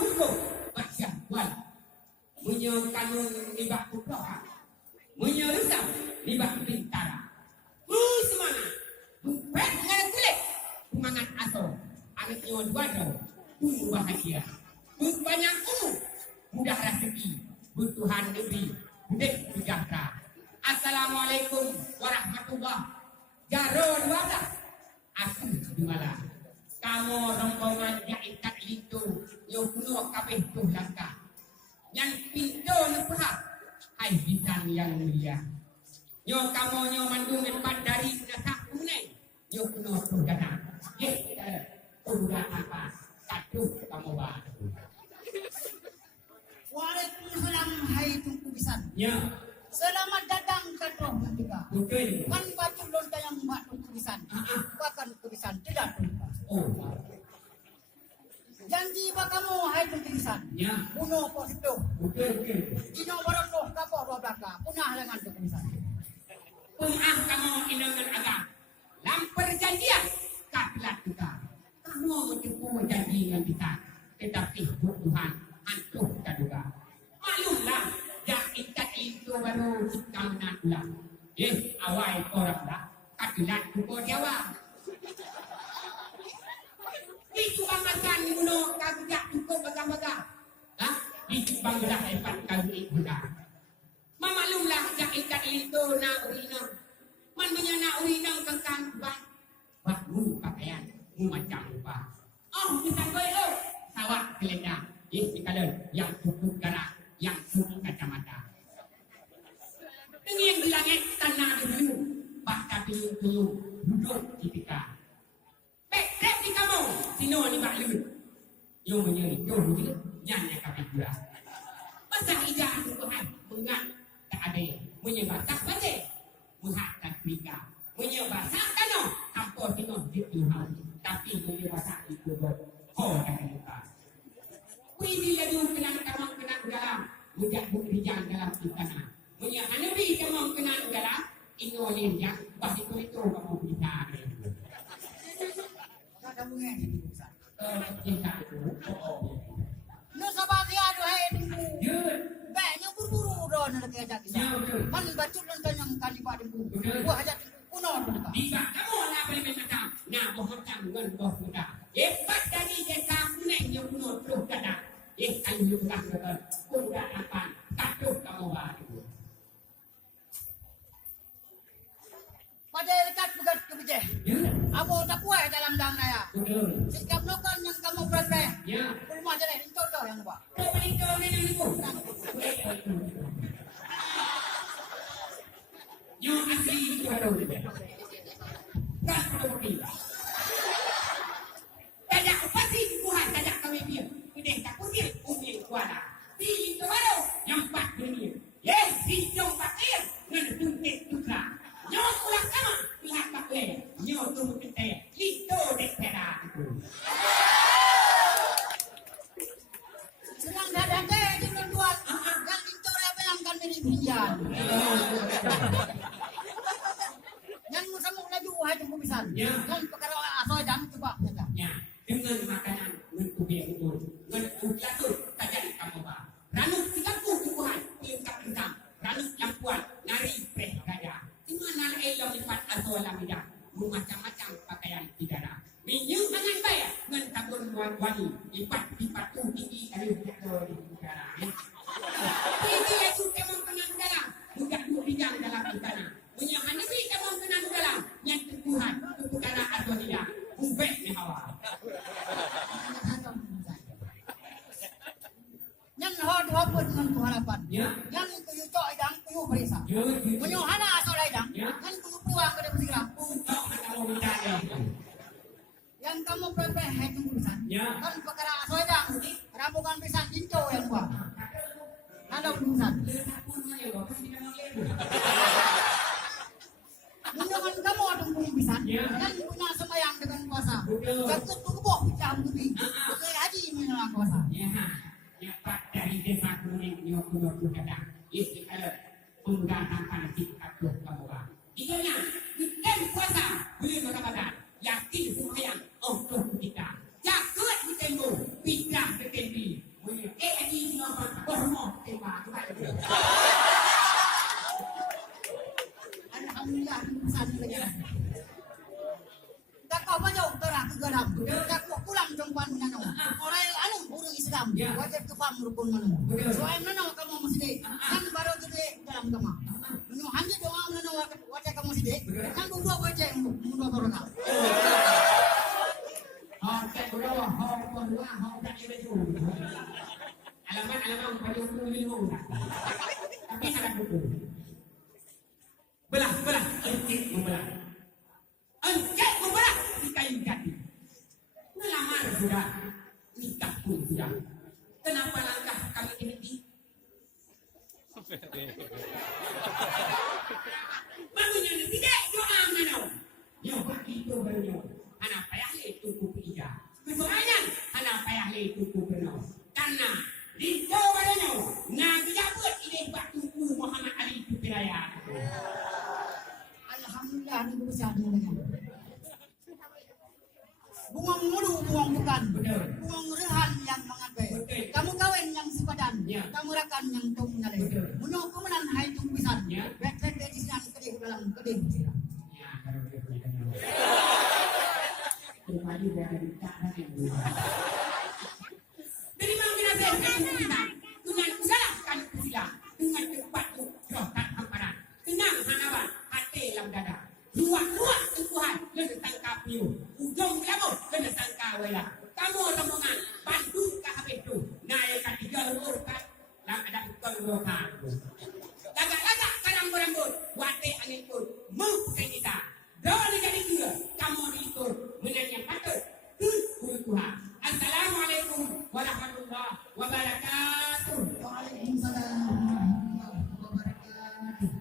hukum baca wal. Punya kanun libak kukuha. Punya resam libak bintara. Semangat. Bukan dengan kulit. Semangat asal. Anaknya dua dah. Tunggu bahagia. Banyak mudah rezeki. Bertuhan negeri. Hidup sejahtera. Assalamualaikum warahmatullahi wabarakatuh. Aku dimana? Kamu rombongan yang ikat itu yang penuh kabeh tuh langkah. Yang pintu lepah. Hai bintang yang mulia. Nyo kamu nyo mandung empat dari nasak kuning. Nyo penuh tuh dana. Yes, udah apa? Satu kamu bah. Waalaikumsalam hai Tunku Bisan. Ya. Selamat datang ke roh juga. Betul. Kan baju lontar yang mbak Tunku Bisan. Bahkan Tunku Bisan tidak lupa. Oh. Janji bak kamu hai Tunku Bisan. Ya. Bunuh pos itu. Betul. Dino barotoh kapor belakang. Punah dengan Tunku Bisan. Punah kamu inangan agak. Lamper janjian. Kapilat kita. Kamu menipu janji dengan kita. Tetapi Tuhan antuh kita juga. Maklumlah. Yang ikat itu baru kita menantulah. Awal orang dah. Kapilat kumpul jawab. Itu banggakan bunuh. Kagak cukup bagang-bagang. Itu banggalah hebat kali itu dah. Maklumlah yang ikat itu nak urinang. Man punya nak urinang kangkang bang. Wah, mu pakaian. Mu macam apa? Oh, kita kau sawak kelendang. Dikala yang cukup darah, yang cukup kacamata. Dengan di langit tanah dulu, bahkan tuyul-tuyul duduk di pika. Rep di kamu, sino ni Pak Yud. Yang menyeri, yang nyanyi kami juga. Masa ijah Tuhan mengat tak ada, menyebabkan pada menghakan pika. Menyebabkan kano, hampa sino di Tuhan. Tapi menyebabkan itu oh tak lupa. Kuih lalu kenang dalam, mujak bukrijang dalam istana. Punya anabi kamu kenang dalam, inolin yang pasti itu kamu bisa. Kamu ngene Tunku Bisan. Cinta itu. Nu sabagi aduh hai Tunku. Ya. Banyak buru-buru don nak ajak kita. Man baju lontar yang kali pada Tunku. Buah ajak Tunku kuno dekat. Bisa kamu nak beli macam. Nah, bohong dengan boh muda. Hebat dari desa kuning yang kuno terus kata. Kayu bukan betul. Kuda apa? Katuh kamu baru. Pada dekat bukan kebejeh. Ya. Abo tak puas dalam dang naya. Betul. Sikap nokan yang kamu berat. Ya. Rumah jadi contoh yang buat. Kau beli kau ni itu. Yang asli itu ada di sana. Tak perlu kita. Tajak pasti Tuhan tajak kami dia. Kedai tak kudir umil kuala. Pilih ke baru yang empat dunia. Yes, hijau pakir dengan tuntik tutra. Nyawa pulang sama pihak pakir. Nyawa tunggu kita. Itu dek perak itu. Senang dah dengan tuan. Yang itu apa yang kan beri pinjam. Yang musamuk laju hai Tunku Bisan. Yang perkara asal jam coba saja. Ya, dengan makanan menkubi itu, menkubi tajam kamu bah. Ranuk tigaku Tuhan, tingkat bintang. Ranuk lampuan, nari preh gaya. Di mana elok lipat asal lamida, macam-macam pakaian tidara. Minyak dengan bayar, dengan tabun wangi, lipat tu tinggi kali jatuh di udara. Tinggi itu kamu kenang dalam, bukan bidang dalam istana. Punya hanabi kamu kenang dalam, yang Tuhan, udara atau tidak. Ubek ni hawa. Yang hot pun dengan harapan. Ya. Yang kuyu cok idang kuyu perisa. Ya. Punya hana asal idang. Kan kuyu puang ke dalam segera. Untuk kamu mencari. Yang kamu prepare hai Tunku Bisan. Ya. Kan perkara asal idang. Rambukan pisan jinco yang buat. Ada Tunku Bisan. Menjangan kamu Tunku Bisan. Kan punya semayang dengan kuasa. Jatuh tu kebok jam lebih. Oke haji menolak kuasa. Ya. Dapat dari desa kuning nyok kata. Istiqlal penggunaan panci katuh kamu bah. Itunya bukan kuasa boleh berkata yakin semayang untuk kita. Jagat di tembok. pindah ke TV. Haji ngapa? Hormat tembak tu kan. Alhamdulillah pesan lagi. Tak kau banyak terang ke geram. Tak kau pulang jompan menano. Orang anu orang Islam wajib tu faham rukun menano. Soal menano kamu masjid. Kan baru gede dalam agama. Menyo hanya doa menano wajib kamu masjid. Kan dua wajib mundur barokah. Tak berdoa, hau tak betul. Alamat pada umum tak. Tapi ada buku. Belah, encik membelah. Di kayu jati. Melamar sudah, nikah pun sudah. Kenapa langkah kami ini? Bangunnya tidak doa mana? Nyawa itu baru. Anak payah itu kupiga. Kesoalnya anak payah itu kupenuh. Karena di jawabannya Nabi Jabut ini batu Muhammad Ali Kupiraya. Alhamdulillah ni besar dengan. Buang mulu buang bukan. Buang rehan yang mengabai. Kamu kawin yang sepadan. Kamu rakan yang tum nalai. Menyo kemenan hai tum pisan. Bek-bek di sana kedih dalam kedih. Ya, kalau Maju dari cara yang jadi mau kita berikan kita dengan usahakan sila dengan cepat rohkan hamparan tenang hanawan hati lam dada luak Tuhan kena tangkap you ujung kamu kena tangkap wala kamu rombongan bantu ke habis tu naikkan 3 urut lam ada keluarkan lagak kadang berambut wate angin pun mungkin kita Doni jadi dua, kamu diikut menanya patut Tuhan. Assalamualaikum warahmatullahi wabarakatuh. Waalaikumsalam warahmatullahi wabarakatuh.